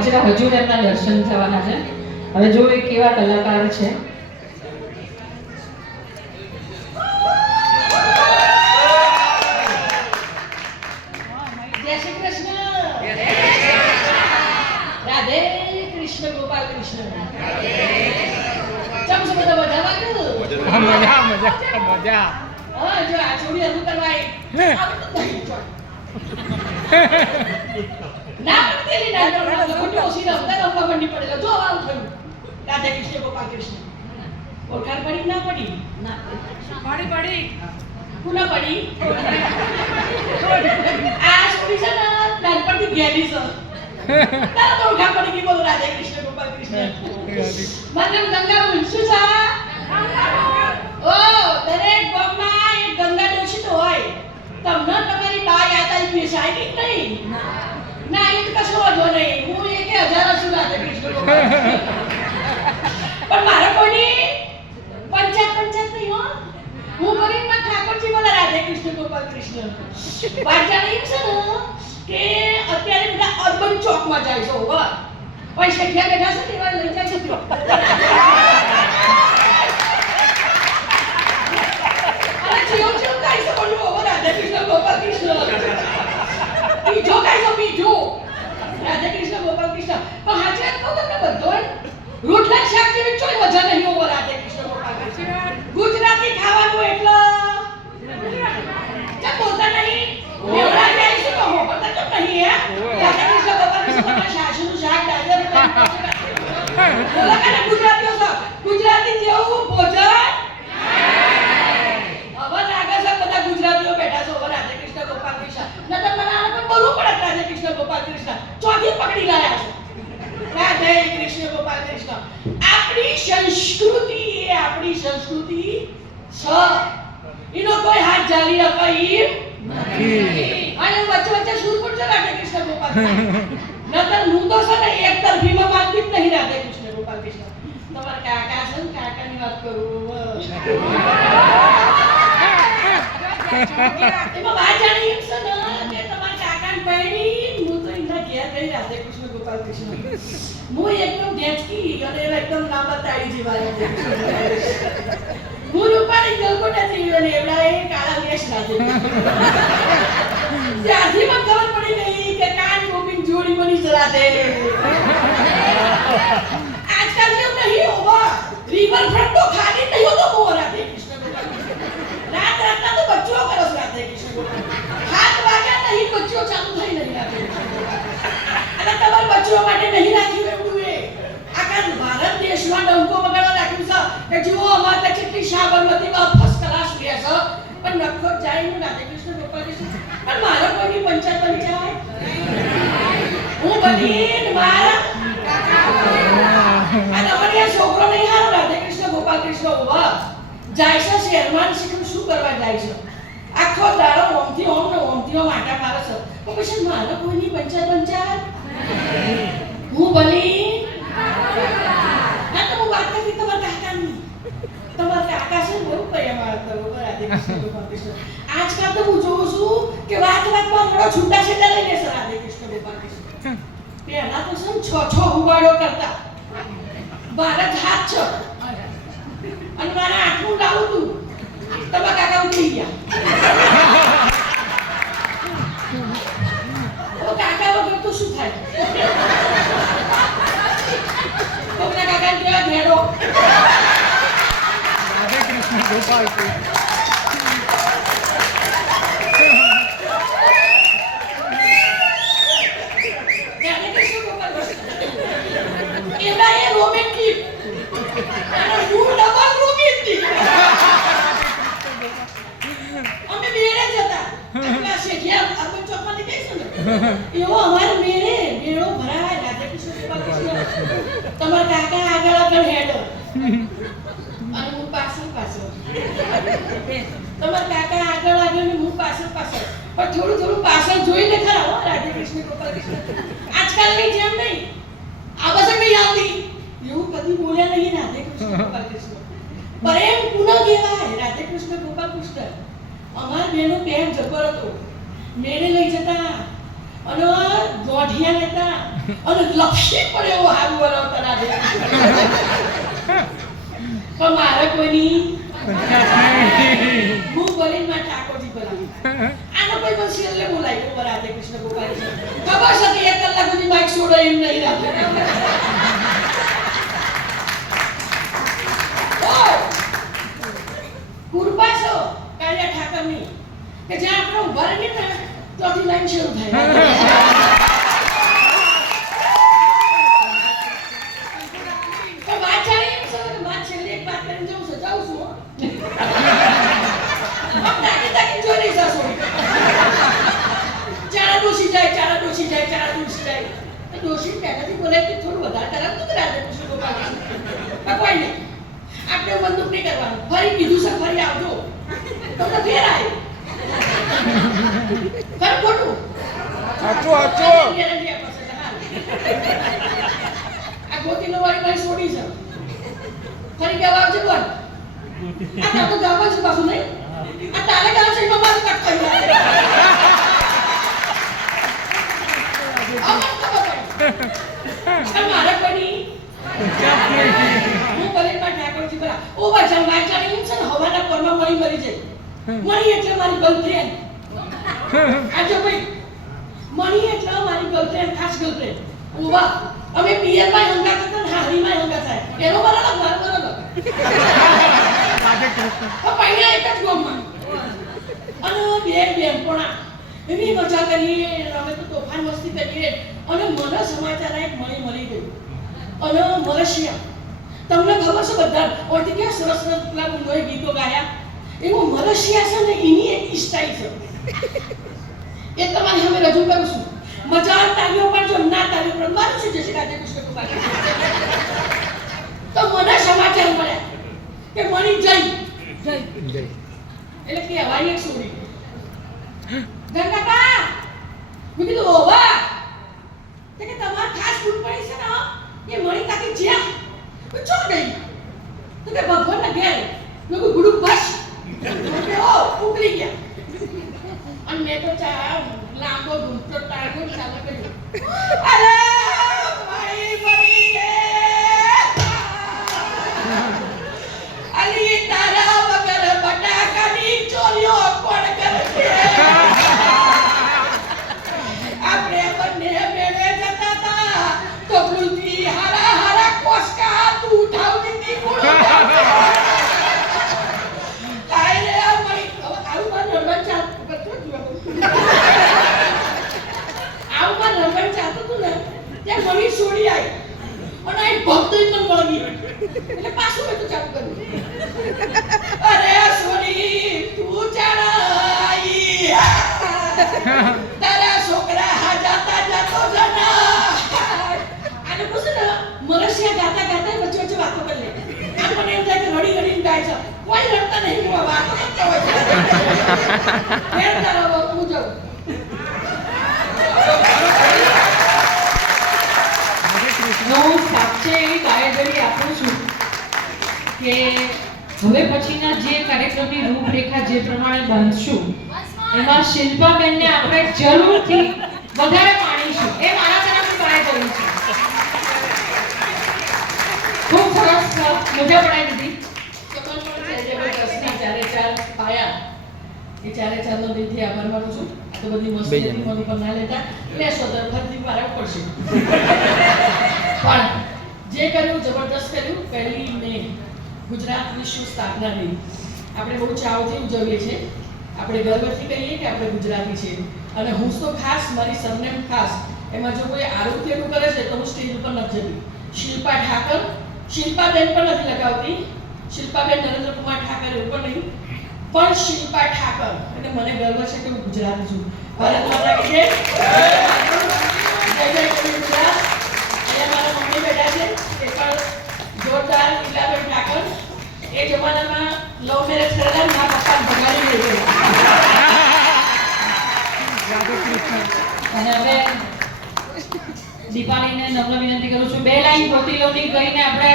હાજરા હજુર એમના દર્શન થવાના છે. હવે જો એ કેવા કલાકાર છે. જય શ્રી કૃષ્ણ. રાધે કૃષ્ણ. ગોપાલ કૃષ્ણ. ચમ છો બધા મજામાં કે? મજા મજા મજા. હા જો આ છોડી હજુ કરવાય ના પડતી ના ખોટી ઓછી રમતા રમવા મંડી પડેલો જો આવું થયું. રાધે કૃષ્ણ. ગોપાલ કૃષ્ણ. ઓળખાણ પડી ના પડી? ના પડી. પુના પડી. આ છોડી છે ને નાનપણથી ઘેરી છે. તારા તો ઓળખાણ પડી ગઈ. બોલો રાધે કૃષ્ણ. ગોપાલ કૃષ્ણ. મારું નામ ગંગા મુનસુ છે. ઓ દરેક ગામમાં એક ગંગા દોષિત હોય. તમને તમારી બા યાદ આવી છે આઈ કે નહીં? ના એ તો કશો વાંધો નહીં. હું એક હજાર છું રાધે કૃષ્ણ. પણ મારે કોઈની પંચાયત નહીં હો. હું ગરીબમાં ઠાકોરજી બોલા રાધે કૃષ્ણ. ગોપાલ કૃષ્ણ. વાંચા નહીં છે ને કે અત્યારે બધા અર્બન ચોકમાં જાય છે. હોવા પૈસા ક્યાં બેઠા છે તેવા લઈ જાય છે. ગોપાલ કૃષ્ણ. બીજો કાઈ છો બીજો. રાધે કૃષ્ણ. ગોપાલ કૃષ્ણ. પણ હાજે કહું તમને બધો રોટલા શાક જેવી કોઈ મજા નહીં over રાધે કૃષ્ણ. ગોપાલ કૃષ્ણ. ગુજરાતી ખાવાનું એટલે ચા બોલતા નહીં. એવડા જાય છે તો હો પતા તો નહીં હે. રાધે કૃષ્ણ. ગોપાલ કૃષ્ણ. તમારા સાસુનું શાક દાદર બોલા કે ગુજરાતીઓ છો. ગુજરાતી જેવું ભોજન ગુજરાતીઓ બેઠા છો. રાધે કૃષ્ણ. ગોપાલ કૃષ્ણ. નતર મને આને પણ બોલવું પડે રાધે કૃષ્ણ. ગોપાલ કૃષ્ણ. ચોથી પકડી ગયા છો. રાધે કૃષ્ણ. ગોપાલ કૃષ્ણ. આપણી સંસ્કૃતિ એ આપણી સંસ્કૃતિ છે. એનો કોઈ હાથ જાલી અપાઈ નથી. અને વચ્ચે વચ્ચે સુર પડશે રાધે કૃષ્ણ. ગોપાલ કૃષ્ણ. નતર હું તો છે ને એક તરફીમાં માંગતી જ નહીં રાધે કૃષ્ણ. ગોપાલ કૃષ્ણ. તમારા કાકા છે ને કાકાની વાત કરું. એમાં વાત જાણી એમ છે ને કે તમારા કાકાને પૈણી હું તો એમના ઘેર ગઈ રાધે કૃષ્ણ. ગોપાલ કૃષ્ણ. હું એકદમ ધેચકી અને એકદમ લાંબા તાળી જેવા હું રૂપાળી ગલગોટા જેવી અને એવડા એ કાળા વેશ રાધે. ત્યાંથી મને ખબર પડી ગઈ કે કાન ગોપીની જોડી બની છે રાધે. આજકાલ જેમ નહીં હોવા રિવરફ્રન્ટ તો ખાલી નહીં હોતો મો રાધે કૃષ્ણ. રાત રાતના તો બચ્ચો કરો રાધે કૃષ્ણ. હાથ વાગ્યા નહીં બચ્ચો ચાલુ થઈ નહીં રાધે. અને તમાર બચ્ચો માટે નહીં રાખ્યું એવું એ આખા ભારત દેશમાં ડંકો વગાડવા રાખ્યું છે કે જુઓ અમારે તો કેટલી સાબરમતીમાં ફર્સ્ટ ક્લાસ રહે છે. પણ નખો જાય ને રાધે કૃષ્ણ. ગોપાલ કૃષ્ણ. પણ મારો કોઈની પંચાયત હું બની મારા અને અમારે છોકરો નહીં હારો રાધે કૃષ્ણ. ગોપાલ કૃષ્ણ. હોવા જાય છે શેરમાન શીખવું શું કરવા જાય છે. આખો દાડો ઓમથી ઓમ ને ઓમથી ઓમ આટા મારે છે. તો પછી મારે કોઈની પંચાયત હું ભલી ના તો હું વાત કરતી તમારા કાકાની. તમારા કાકા છે બહુ કયા મારા કરો રાધે કૃષ્ણ. ગોપાલ કૃષ્ણ. આજકાલ તો હું જોઉં છું કે વાતમાં મોડો છૂટા છેટા લઈ લેશે રાધે કૃષ્ણ. ગોપાલ કૃષ્ણ. પહેલા તો છે છ ઉબાડો કરતા ભારત હાથ છે અને મારા આઠમું લાવું તું તમારા કાકા ઉઠી ગયા. તો કાકા વગર તો શું થાય? તમારા કાકા કેવા ઘેડો. રાધે કૃષ્ણ. ગોપાલ કૃષ્ણ. એવડા એ રોમેન્ટિક અને હું ડબલ રોમેન્ટિક. અમે મેળે જતા આપણા શેઠિયા અર્બન ચોકમાંથી કહીશું ને એવો અમારો મેળો ભરાય રાધે કૃષ્ણ. ગોપાલ કૃષ્ણ. તમારા કાકા આગળ હેડ અને હું પાછળ. તમારા કાકા આગળ ને હું પાછળ. પણ થોડું પાછળ જોઈને ખરા હો રાધે કૃષ્ણ. ગોપાલ કૃષ્ણ. આજકાલની જેમ નહીં આવશે નહીં આવતી એવું કદી બોલ્યા નહીં રાધે કૃષ્ણ. ગોપાલ કૃષ્ણ. પ્રેમ પુનઃ કહેવાય રાધે કૃષ્ણ. ગોપાલ કૃષ્ણ. અમાર બેનો પ્રેમ જબર હતો. મેળે લઈ જતા અને દોઢિયા લેતા અને લક્ષી પણ એવો હારું બનાવતા ના દે. પણ મારે કોઈની હું બોલીને માં ઠાકોરજી બોલાવી. આનો કોઈ પણ સિરિયલ બોલાવી ઉપર રાધે કૃષ્ણ ગોપાલ ખબર છે કે 1 કલાક સુધી માઇક છોડે એમ નહીં રાખે. કૃપા છો કાળિયા ઠાકરની કે જ્યાં આપણે ઉભા રહીએ ને ત્યાંથી લાઈન શરૂ થાય. તો વાત જાણી એમ છે કે વાત છેલ્લી એક વાત કરીને જાઉં છું હો. તાકી તાકી જોઈ રહી સાસુ ચારા ડોસી જાય ચારા ડોસી જાય ચારા ડોસી જાય તો ડોસી પહેલાથી બોલે કે થોડું વધારે કરાવતું કે રાધે કૃષ્ણ ગોપાલ કોઈ નહીં આપણે બંદૂક નહીં કરવાનું ફરી કીધું છે ફરી આવજો તમને ફેર આવી ખરું ખોટું સાચું આ ગોતીનો વાળી મારી છોડી છે ફરી કેવા આવજો બોલ આ તો ગાવા છે પાછું નહીં આ તારે ગાવ છે એમાં મારું કટ કરી નાખે. મારે કોઈની હું કલેક્ટર ઠાકોરજી બરા ઓ બચા વાંચા નહીં છે ને હવાના પરમાં મરી જાય મણી એટલે મારી ગર્લફ્રેન્ડ આજો ભાઈ મણી એટલે મારી ગર્લફ્રેન્ડ ખાસ ગર્લફ્રેન્ડ ઓવા અમે પિયર માં હંગા કરતા ને હારી માં હંગા થાય એનો બરાબર મારો બરાબર તો પૈયા એક જ ગોમમાં અને બેન પોણા એની મજા કરીએ અમે તો તોફાન મસ્તી કરીએ અને મને સમાચાર એક મળી ગયું અને મલેશિયા તમને ખબર છે બધા ઓરથી કે સરસ સરસ પેલા મુંબઈ ગીતો ગાયા એવું મલેશિયા છે ને એની એક સ્ટાઈલ છે એ તમારી સામે રજૂ કરું છું મજા તાલીઓ પણ જો ના તાલીઓ પણ મારું છે જય શ્રી રાધે કૃષ્ણ ગોપાલ તો મને સમાચાર મળ્યા કે મણી જઈ એટલે કે હવાઈ એક છોડી ગંગાબા મેં કીધું ઓવા કે તમાર ખાસ ફૂટ પડી છે ને એ મણી કાકી જ્યાં ચો ગઈ તો કે ભગવાનના ઘેર મેં કોઈ ગુડું બસ કે ઓ ઉકલી ગયા અને મેં તો ચા લાંબો ઘૂંટો ટાળો ચાલુ કર્યો અરે ભાઈ મરી રે અલી તારા વગર બટાકાની ચોરીઓ કોણ કરશે આપણે બંને મેળે જતા હતા તો ભૂલથી હારા હારા કોસકા તું ઉઠાવતી હતી કોણ કાઈ રે આ મળી આવું માર રમણ ચાલતું કરતો આવું માર રમણ ચાલતું તું ને ત્યાં મળી છોડી આવી અને આ ભક્ત પણ મળી એટલે પાછું મેં તો ચાલુ કર્યું અરે સોની તું ચડાઈ તારા છોકરા જાતા જના આને પૂછે ને મલેશિયા ગાતા ગાતા વચ્ચે વચ્ચે વાતો કરી લે આપણને એમ થાય કે રડી રડીને ગાય છે કોઈ રડતા નહીં હું વાતો કરતો હોય છે ફેર તારો હું જાઉં હું સાચે એવી બાહેધરી આપું છું કે હવે પછીના જે કાર્યક્રમની રૂપરેખા જે પ્રમાણે બાંધશું એમાં શિલ્પાબેનને આપણે જરૂરથી વધારે માણીશું એ મારા તરફથી બાહેધરી છે. ખૂબ સરસ મજા પડાવી દીધી. કમલ પણ છે જે ભાઈ કસની ચારે ચાર પાયા એ ચારે ચારનો દિલથી આભાર માનું છું. આ તો બધી મસ્તી હતી મને પર ના લેતા લેશો તો ફરીથી મારા પડશે પણ જે કર્યું જબરદસ્ત કર્યું. 1 મે ગુજરાત વિશ્વ સ્થાપના દિન આપણે બહુ ચાવથી ઉજવીએ છીએ. આપણે ગર્વથી કહીએ કે આપણે ગુજરાતી છીએ અને હું તો ખાસ મારી સરનેમ ખાસ એમાં જો કોઈ આરોગ્યનું કરે છે તો હું સ્ટેજ ઉપર નથી જતી. શિલ્પા ઠાકર શિલ્પાબેન પણ નથી લગાવતી શિલ્પાબેન નરેન્દ્ર કુમાર ઠાકર એવું પણ નહીં પણ શિલ્પા ઠાકર એટલે મને ગર્વ છે કે હું ગુજરાતી છું. ભારત માતા કી જય. જય જય ગુજરાત. અહીંયા મારા મમ્મી બેઠા છે એ પણ જોરદાર લીલાબેન ઠાકર એ જમાનામાં લવ મેરેજ કરેલા મારા પપ્પા ભગાડી લઈ ગયા. અને હવે દીપાલીને નમ્ર વિનંતી કરું છું 2 લાઈન ગોતી લોની કહીને આપણે